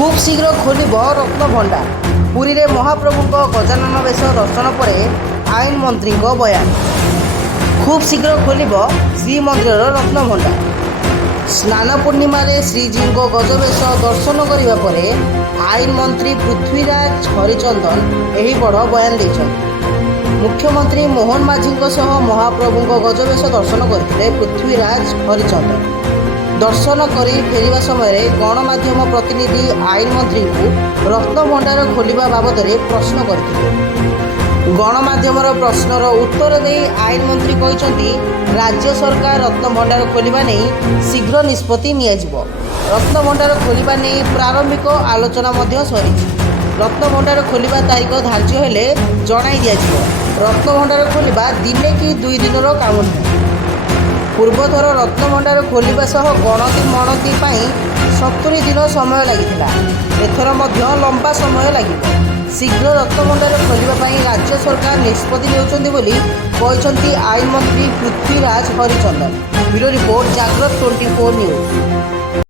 खूब शीघ्र खोलिब रत्नभंडार। पुरी रे महाप्रभु गजानन बेश दर्शन पर आईन मंत्री बयान। खूब शीघ्र खोलिब श्रीमंदिर रत्नभंडार। स्नान पूर्णिमा श्रीजी गजवेश दर्शन करने पर आईन मंत्री पृथ्वीराज हरिचंदन यही बड़ बयान देइछन्ति। मुख्यमंत्री मोहन माझी महाप्रभु गजवेश दर्शन करते पृथ्वीराज हरिचंदन। दर्शन करी फेरिबा समय गणमाध्यम प्रतिनिधि आईन मंत्री को रत्नभंडार खोलिबा बाबद प्रश्न करथिले। गणमाध्यमर प्रश्नर उत्तर दे आईन मंत्री कहते राज्य सरकार रत्नभंडार खोलिबा नहीं शीघ्र निष्पत्ति नियाजिबो। रत्नभंडार खोलिबा नहीं प्रारंभिक आलोचना मध्य सरिछि। रत्नभंडार खोलिबा तारीख धार्य हेले जणाई दियाजिबो। रत्नभंडार खोलिबा दिने कि 2 दिनर काम नुहे। पूर्वथर रत्नभंडार खोलिबा सह गणति मणति 70 दिन समय लगिथिला। एथर मध्य लंबा समय लागिबो। शीघ्र रत्नभंडार खोलिबा राज्य सरकार निष्पत्ति नेउछन्ति बोली कहछन्ति आईन मंत्री पृथ्वीराज हरिचंदन। ब्यूरो रिपोर्ट जागृत 24 न्यूज।